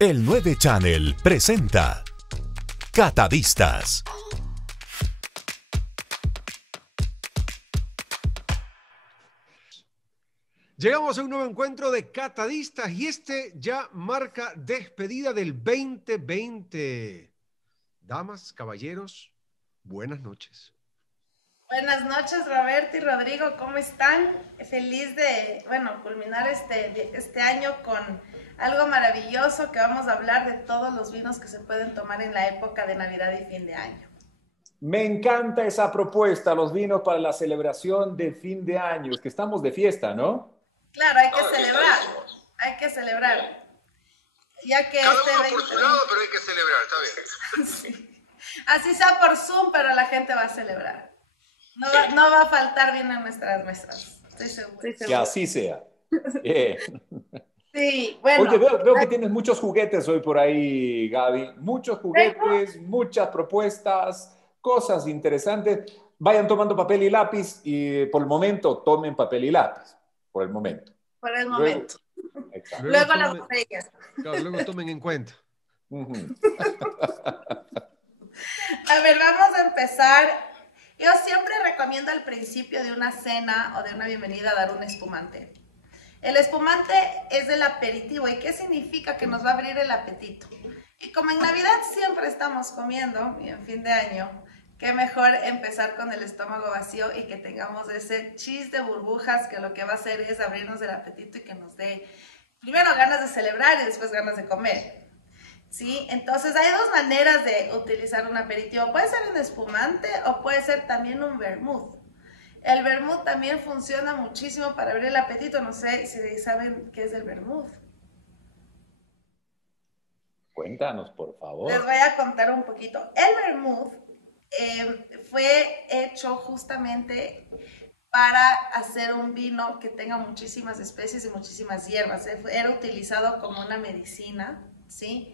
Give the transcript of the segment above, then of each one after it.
El 9 Channel presenta Catadistas. Llegamos a un nuevo encuentro de catadistas y este ya marca despedida del 2020. Damas, caballeros, buenas noches. Buenas noches, Roberto y Rodrigo, ¿cómo están? Feliz de, culminar este año con algo maravilloso, que vamos a hablar de todos los vinos que se pueden tomar en la época de Navidad y fin de año. Me encanta esa propuesta, los vinos para la celebración de fin de año. Es que estamos de fiesta, ¿no? Claro, hay que celebrar. Ya que cada uno por su lado, pero hay que celebrar, está bien. Sí. Así sea por Zoom, pero la gente va a celebrar. No va a faltar vino en nuestras mesas, estoy segura. Que así sea. Sí, bueno. Oye, veo que tienes muchos juguetes hoy por ahí, Gaby. Muchos juguetes, muchas propuestas, cosas interesantes. Vayan tomando papel y lápiz y por el momento tomen papel y lápiz. Por el momento. Por el momento. Luego las botellas. Claro, luego tomen en cuenta. A ver, vamos a empezar. Yo siempre recomiendo al principio de una cena o de una bienvenida dar un espumante. El espumante es el aperitivo. ¿Y qué significa? Que nos va a abrir el apetito. Y como en Navidad siempre estamos comiendo, y en fin de año, qué mejor empezar con el estómago vacío y que tengamos ese chis de burbujas que lo que va a hacer es abrirnos el apetito y que nos dé primero ganas de celebrar y después ganas de comer. ¿Sí? Entonces hay dos maneras de utilizar un aperitivo. Puede ser un espumante o puede ser también un vermouth. El vermouth también funciona muchísimo para abrir el apetito. No sé si saben qué es el vermouth. Cuéntanos, por favor. Les voy a contar un poquito. El vermouth fue hecho justamente para hacer un vino que tenga muchísimas especies y muchísimas hierbas. Era utilizado como una medicina, ¿sí?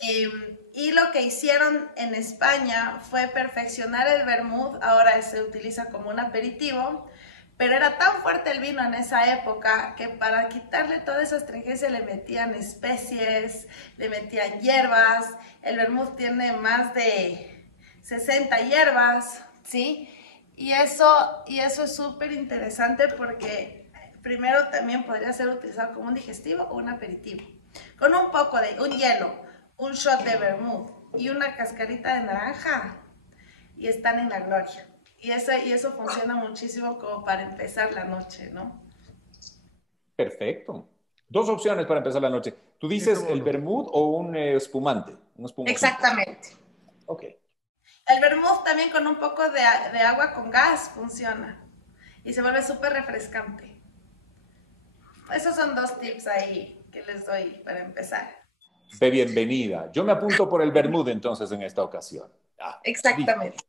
Y lo que hicieron en España fue perfeccionar el vermouth. Ahora se utiliza como un aperitivo, pero era tan fuerte el vino en esa época que para quitarle toda esa astringencia le metían especies, le metían hierbas. El vermouth tiene más de 60 hierbas, ¿sí? Y eso es súper interesante porque primero también podría ser utilizado como un digestivo o un aperitivo. Con un poco de un hielo, un shot de vermouth y una cascarita de naranja y están en la gloria. Y eso funciona muchísimo como para empezar la noche, ¿no? Perfecto. Dos opciones para empezar la noche. ¿Tú dices el vermouth o un espumante? Exactamente. Ok. El vermouth también con un poco de agua con gas funciona y se vuelve súper refrescante. Esos son dos tips ahí que les doy para empezar. De bienvenida. Yo me apunto por el vermouth entonces en esta ocasión. Exactamente. Listo.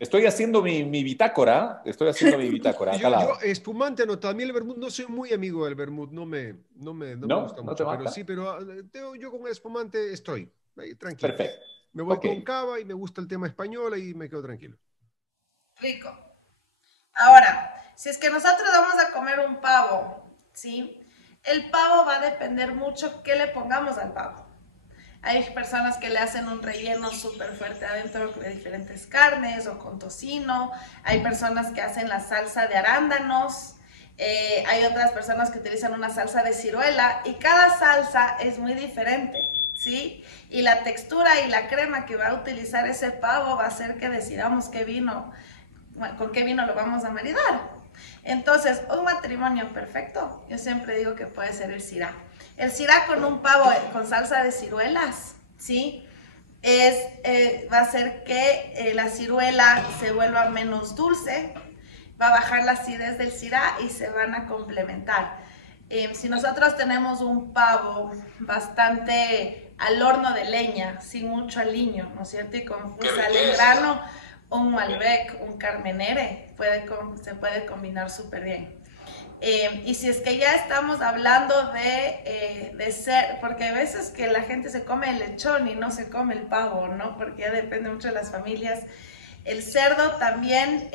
Estoy haciendo mi bitácora. Yo espumante anotado. A mí el vermouth, no soy muy amigo del vermouth. No me gusta mucho. Pero sí, yo con espumante estoy ahí, tranquilo. Perfecto. Me voy con cava y me gusta el tema español y me quedo tranquilo. Rico. Ahora, si es que nosotros vamos a comer un pavo, ¿sí? El pavo va a depender mucho qué le pongamos al pavo. Hay personas que le hacen un relleno súper fuerte adentro de diferentes carnes o con tocino. Hay personas que hacen la salsa de arándanos. Hay otras personas que utilizan una salsa de ciruela. Y cada salsa es muy diferente, ¿sí? Y la textura y la crema que va a utilizar ese pavo va a hacer que decidamos con qué vino lo vamos a maridar. Entonces, un matrimonio perfecto, yo siempre digo que puede ser el Syrah. El Syrah con un pavo con salsa de ciruelas, ¿sí? Va a hacer que la ciruela se vuelva menos dulce, va a bajar la acidez del Syrah y se van a complementar. Si nosotros tenemos un pavo bastante al horno de leña, sin mucho aliño, ¿no es cierto? Y con sal en grano, un Malbec, un Carmenere, se puede combinar súper bien. Y si es que ya estamos hablando de ser, porque a veces que la gente se come el lechón y no se come el pavo, ¿no? Porque ya depende mucho de las familias. El cerdo también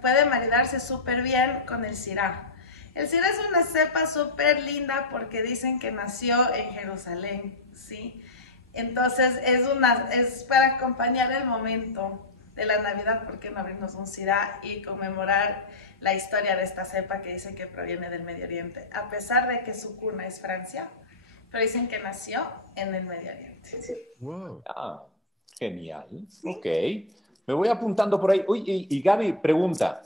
puede maridarse súper bien con el Syrah. El Syrah es una cepa súper linda porque dicen que nació en Jerusalén, ¿sí? Entonces es para acompañar el momento de la Navidad, ¿por qué no abrirnos un Syrah y conmemorar la historia de esta cepa que dicen que proviene del Medio Oriente? A pesar de que su cuna es Francia, pero dicen que nació en el Medio Oriente. Wow. Ah, genial. Ok. Me voy apuntando por ahí. Uy, y Gaby, pregunta.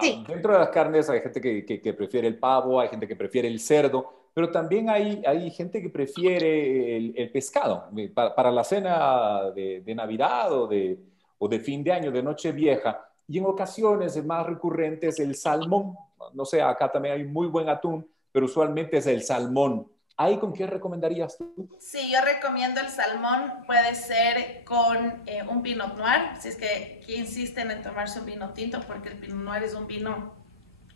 Sí. Dentro de las carnes hay gente que prefiere el pavo, hay gente que prefiere el cerdo, pero también hay gente que prefiere el pescado para la cena de Navidad o de fin de año, de Nochevieja. Y en ocasiones el más recurrente es el salmón. No sé, acá también hay muy buen atún, pero usualmente es el salmón. ¿Ahí con qué recomendarías tú? Sí, yo recomiendo el salmón, puede ser con un Pinot Noir, si es que insisten en tomarse un vino tinto, porque el Pinot Noir es un vino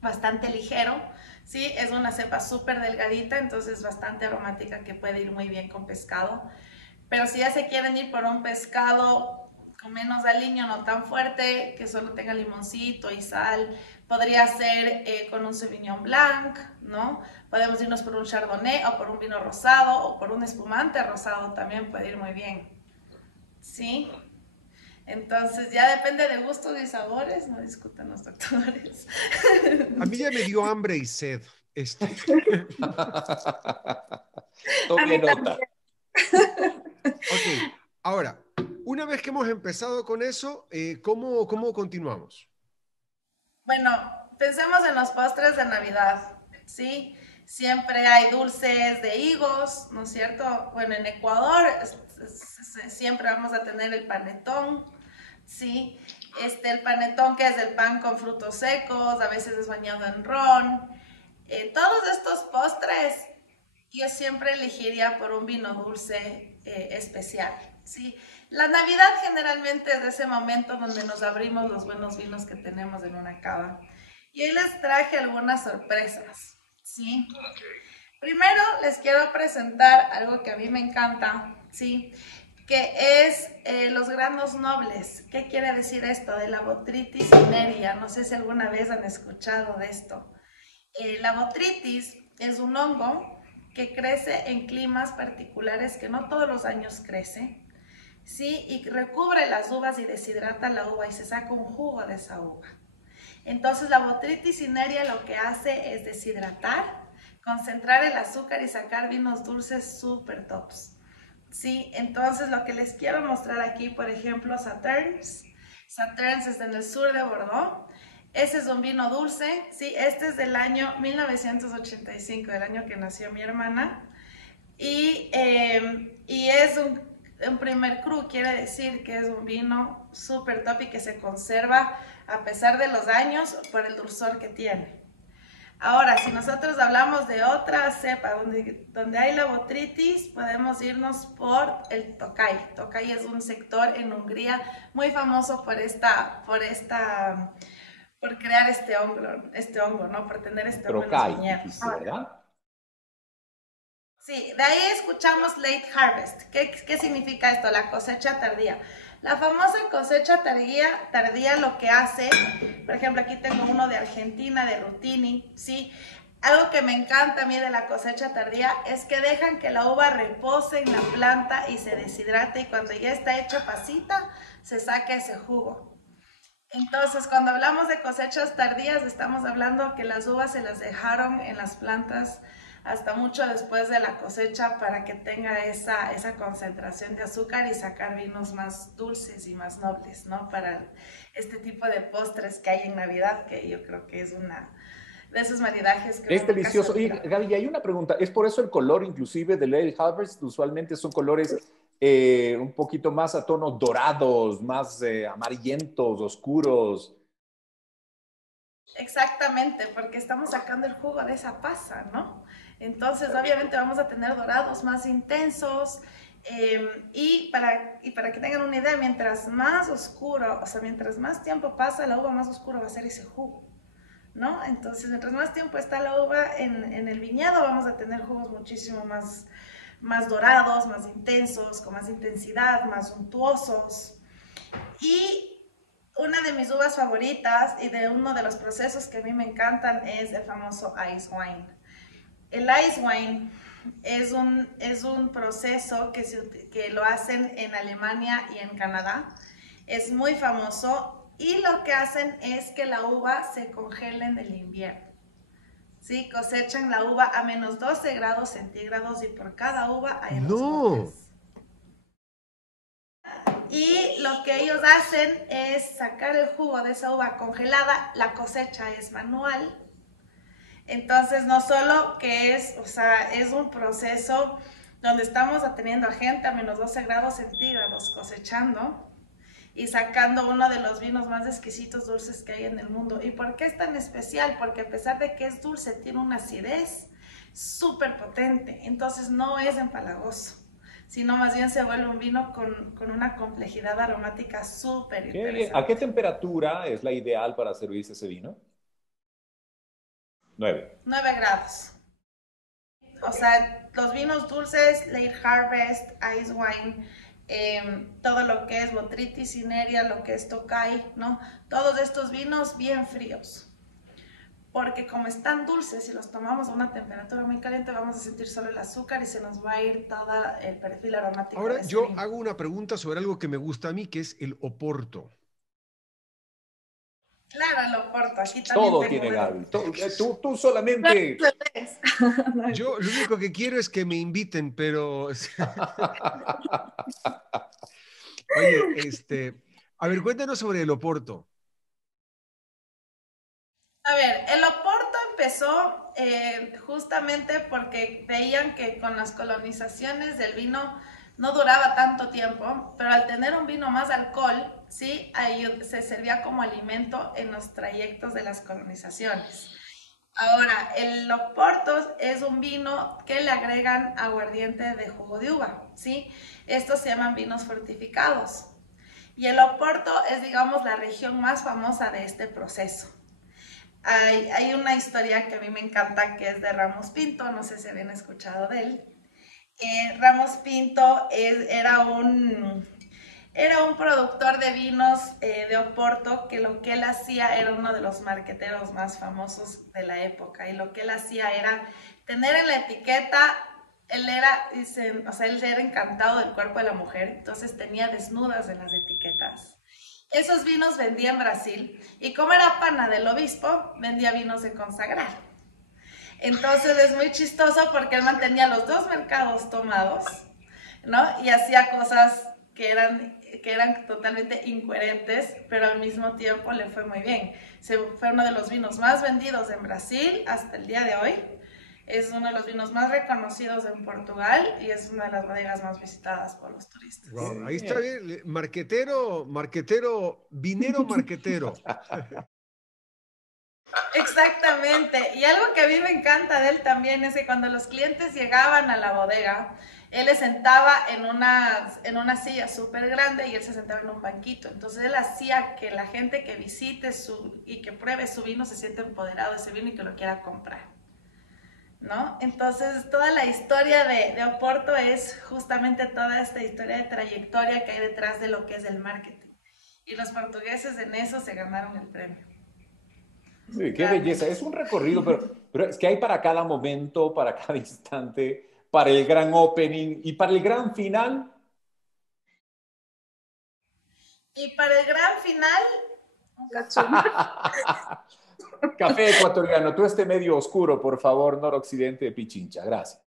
bastante ligero, sí, es una cepa súper delgadita, entonces bastante aromática que puede ir muy bien con pescado. Pero si ya se quieren ir por un pescado con menos aliño, no tan fuerte, que solo tenga limoncito y sal, podría ser con un Sauvignon Blanc, ¿no? Podemos irnos por un Chardonnay o por un vino rosado o por un espumante rosado, también puede ir muy bien, ¿sí? Entonces ya depende de gustos y sabores, no discutan los doctores. A mí ya me dio hambre y sed. A Tome mí nota. también. Ok, ahora, una vez que hemos empezado con eso, ¿cómo continuamos? Bueno, pensemos en los postres de Navidad, ¿sí? Siempre hay dulces de higos, ¿no es cierto? Bueno, en Ecuador siempre vamos a tener el panetón, ¿sí? El panetón que es el pan con frutos secos, a veces es bañado en ron. Todos estos postres yo siempre elegiría por un vino dulce especial, ¿sí? La Navidad generalmente es ese momento donde nos abrimos los buenos vinos que tenemos en una cava. Y hoy les traje algunas sorpresas, ¿sí? Primero les quiero presentar algo que a mí me encanta, ¿sí? Que es los granos nobles. ¿Qué quiere decir esto? De la Botrytis cinerea. No sé si alguna vez han escuchado de esto. La botrytis es un hongo que crece en climas particulares que no todos los años crece, ¿sí? Y recubre las uvas y deshidrata la uva y se saca un jugo de esa uva. Entonces la Botrytis cinerea lo que hace es deshidratar, concentrar el azúcar y sacar vinos dulces súper tops, ¿sí? Entonces lo que les quiero mostrar aquí, por ejemplo, Sauternes. Sauternes es en el sur de Bordeaux. Ese es un vino dulce, ¿sí? Este es del año 1985, del año que nació mi hermana. Y es un primer cru, quiere decir que es un vino súper top y que se conserva a pesar de los años por el dulzor que tiene. Ahora, si nosotros hablamos de otra cepa donde hay la botrytis, podemos irnos por el Tokay. Tokay es un sector en Hungría muy famoso por crear este hongo, ¿no? Por tener este hongo en los Trocay, viñedos. ¿verdad? Sí, de ahí escuchamos late harvest. ¿Qué significa esto? La cosecha tardía. La famosa cosecha tardía lo que hace, por ejemplo, aquí tengo uno de Argentina, de Rutini, ¿sí? Algo que me encanta a mí de la cosecha tardía es que dejan que la uva repose en la planta y se deshidrate y cuando ya está hecha pasita, se saca ese jugo. Entonces, cuando hablamos de cosechas tardías, estamos hablando que las uvas se las dejaron en las plantas hasta mucho después de la cosecha para que tenga esa concentración de azúcar y sacar vinos más dulces y más nobles, ¿no? Para este tipo de postres que hay en Navidad, que yo creo que es una de esos maridajes que Es uno nunca delicioso. se Y olvida. Gaby, hay una pregunta. ¿Es por eso el color inclusive de Late Harvest? Usualmente son colores un poquito más a tonos dorados, más amarillentos, oscuros. Exactamente, porque estamos sacando el jugo de esa pasa, ¿no? Entonces, obviamente vamos a tener dorados más intensos y para que tengan una idea, mientras más oscuro, o sea, mientras más tiempo pasa la uva, más oscuro va a ser ese jugo, ¿no? Entonces, mientras más tiempo está la uva en el viñedo, vamos a tener jugos muchísimo más dorados, más intensos, con más intensidad, más untuosos. Y una de mis uvas favoritas y de uno de los procesos que a mí me encantan es el famoso ice wine. El ice wine es un proceso que lo hacen en Alemania y en Canadá. Es muy famoso y lo que hacen es que la uva se congela en el invierno. ¿Sí? Cosechan la uva a menos 12 grados centígrados y por cada uva hay dos botes. Y lo que ellos hacen es sacar el jugo de esa uva congelada. La cosecha es manual. Entonces, no solo que es un proceso donde estamos atendiendo a gente a menos 12 grados centígrados cosechando y sacando uno de los vinos más exquisitos dulces que hay en el mundo. ¿Y por qué es tan especial? Porque a pesar de que es dulce, tiene una acidez súper potente. Entonces, no es empalagoso, sino más bien se vuelve un vino con una complejidad aromática súper interesante. ¿A qué temperatura es la ideal para servirse ese vino? 9 grados. O sea, los vinos dulces, late harvest, ice wine, todo lo que es Botrytis cinerea, lo que es Tokai, ¿no? Todos estos vinos bien fríos. Porque como están dulces, si los tomamos a una temperatura muy caliente, vamos a sentir solo el azúcar y se nos va a ir todo el perfil aromático. Ahora yo hago una pregunta sobre algo que me gusta a mí, que es el Oporto. Claro, el Oporto, aquí también todo tiene Gaby. Tú solamente... Yo lo único que quiero es que me inviten, pero... Oye, a ver, cuéntanos sobre el Oporto. A ver, el Oporto empezó justamente porque veían que con las colonizaciones del vino no duraba tanto tiempo, pero al tener un vino más alcohol, sí, ahí se servía como alimento en los trayectos de las colonizaciones. Ahora, el Oporto es un vino que le agregan aguardiente de jugo de uva, ¿sí? Estos se llaman vinos fortificados. Y el Oporto es, digamos, la región más famosa de este proceso. Hay una historia que a mí me encanta que es de Ramos Pinto, no sé si habían escuchado de él. Ramos Pinto era un productor de vinos de Oporto que lo que él hacía era uno de los marqueteros más famosos de la época y lo que él hacía era tener en la etiqueta, él era encantado del cuerpo de la mujer, entonces tenía desnudas en las etiquetas. Esos vinos vendía en Brasil y como era pana del obispo, vendía vinos de consagrar. Entonces es muy chistoso porque él mantenía los dos mercados tomados, ¿no? Y hacía cosas que eran totalmente incoherentes, pero al mismo tiempo le fue muy bien. Fue uno de los vinos más vendidos en Brasil hasta el día de hoy. Es uno de los vinos más reconocidos en Portugal y es una de las bodegas más visitadas por los turistas. Wow, ahí está bien, marquetero, vinero marquetero. Exactamente, y algo que a mí me encanta de él también es que cuando los clientes llegaban a la bodega, él les sentaba en una silla súper grande y él se sentaba en un banquito. Entonces él hacía que la gente que visite y que pruebe su vino se sienta empoderado de ese vino y que lo quiera comprar, ¿no? Entonces toda la historia de Oporto es justamente toda esta historia de trayectoria que hay detrás de lo que es el marketing. Y los portugueses en eso se ganaron el premio. Sí, qué belleza. Es un recorrido, pero es que hay para cada momento, para cada instante, para el gran opening y para el gran final. Y para el gran final, un cachón. Café ecuatoriano, tú medio oscuro, por favor, noroccidente de Pichincha. Gracias.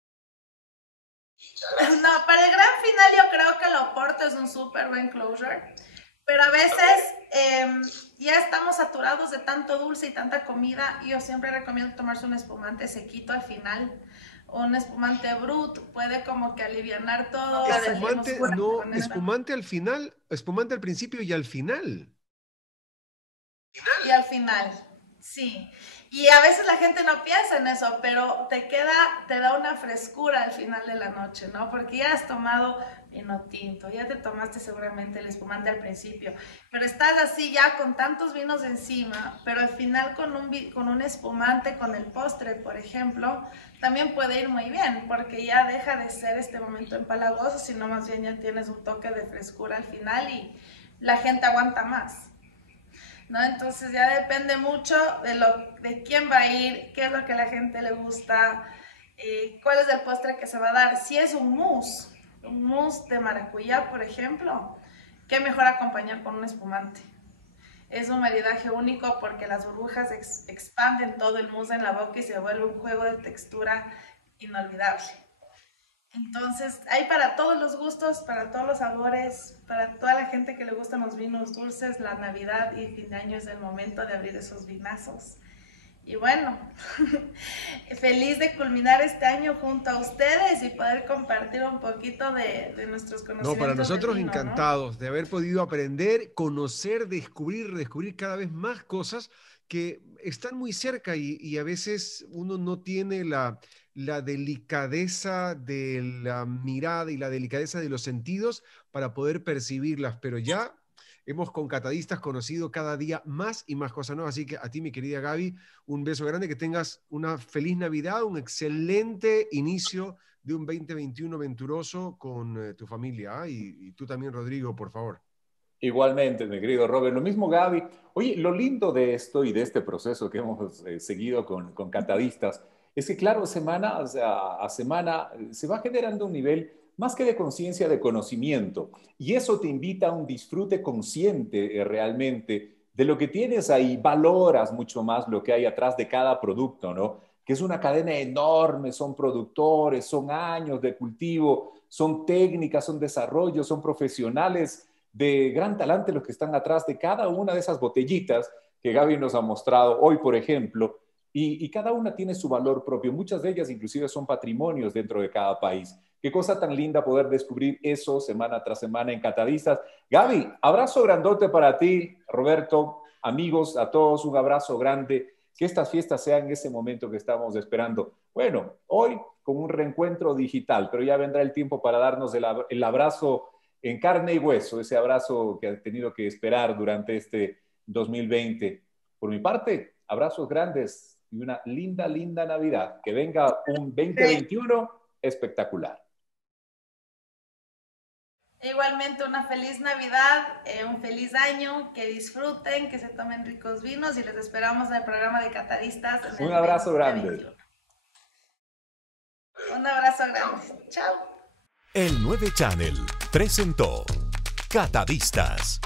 No, para el gran final yo creo que el Oporto es un súper buen closure. Pero a veces ya estamos saturados de tanto dulce y tanta comida. Y yo siempre recomiendo tomarse un espumante sequito al final. Un espumante brut puede como que alivianar todo. Espumante, no, espumante al final, espumante al principio y al final. Y al final, sí. Y a veces la gente no piensa en eso, pero te da una frescura al final de la noche, ¿no? Porque ya has tomado vino tinto, ya te tomaste seguramente el espumante al principio, pero estás así ya con tantos vinos encima, pero al final con un espumante, con el postre, por ejemplo, también puede ir muy bien, porque ya deja de ser este momento empalagoso, sino más bien ya tienes un toque de frescura al final y la gente aguanta más. ¿no? Entonces ya depende mucho de quién va a ir, qué es lo que a la gente le gusta, cuál es el postre que se va a dar. Si es un mousse de maracuyá, por ejemplo, qué mejor acompañar con un espumante. Es un maridaje único porque las burbujas expanden todo el mousse en la boca y se vuelve un juego de textura inolvidable. Entonces, hay para todos los gustos, para todos los sabores, para toda la gente que le gustan los vinos dulces. La Navidad y fin de año es el momento de abrir esos vinazos. Y bueno, feliz de culminar este año junto a ustedes y poder compartir un poquito de nuestros conocimientos. No, para nosotros del vino, encantados, ¿no?, de haber podido aprender, conocer, descubrir cada vez más cosas que están muy cerca y a veces uno no tiene la delicadeza de la mirada y la delicadeza de los sentidos para poder percibirlas, pero ya hemos con Catadistas conocido cada día más y más cosas nuevas. Así que a ti, mi querida Gaby, un beso grande, que tengas una feliz Navidad, un excelente inicio de un 2021 venturoso con tu familia, ¿eh? Y tú también, Rodrigo, por favor. Igualmente, mi querido Robert. Lo mismo, Gaby. Oye, lo lindo de esto y de este proceso que hemos seguido con Catadistas es que, claro, semana a semana se va generando un nivel más que de conciencia, de conocimiento. Y eso te invita a un disfrute consciente realmente de lo que tienes ahí. Valoras mucho más lo que hay atrás de cada producto, ¿no? Que es una cadena enorme, son productores, son años de cultivo, son técnicas, son desarrollos, son profesionales de gran talante los que están atrás de cada una de esas botellitas que Gaby nos ha mostrado hoy, por ejemplo, y cada una tiene su valor propio. Muchas de ellas inclusive son patrimonios dentro de cada país. Qué cosa tan linda poder descubrir eso semana tras semana en Catadistas. Gaby, abrazo grandote para ti, Roberto, amigos, a todos, un abrazo grande. Que estas fiestas sean ese momento que estamos esperando. Bueno, hoy con un reencuentro digital, pero ya vendrá el tiempo para darnos el abrazo en carne y hueso, ese abrazo que ha tenido que esperar durante este 2020. Por mi parte, abrazos grandes y una linda, linda Navidad. Que venga un 2021 espectacular. Igualmente una feliz Navidad, un feliz año, que disfruten, que se tomen ricos vinos y les esperamos en el programa de Catadistas. Un abrazo grande. Un abrazo grande. Chao. El 9 Channel presentó Catadistas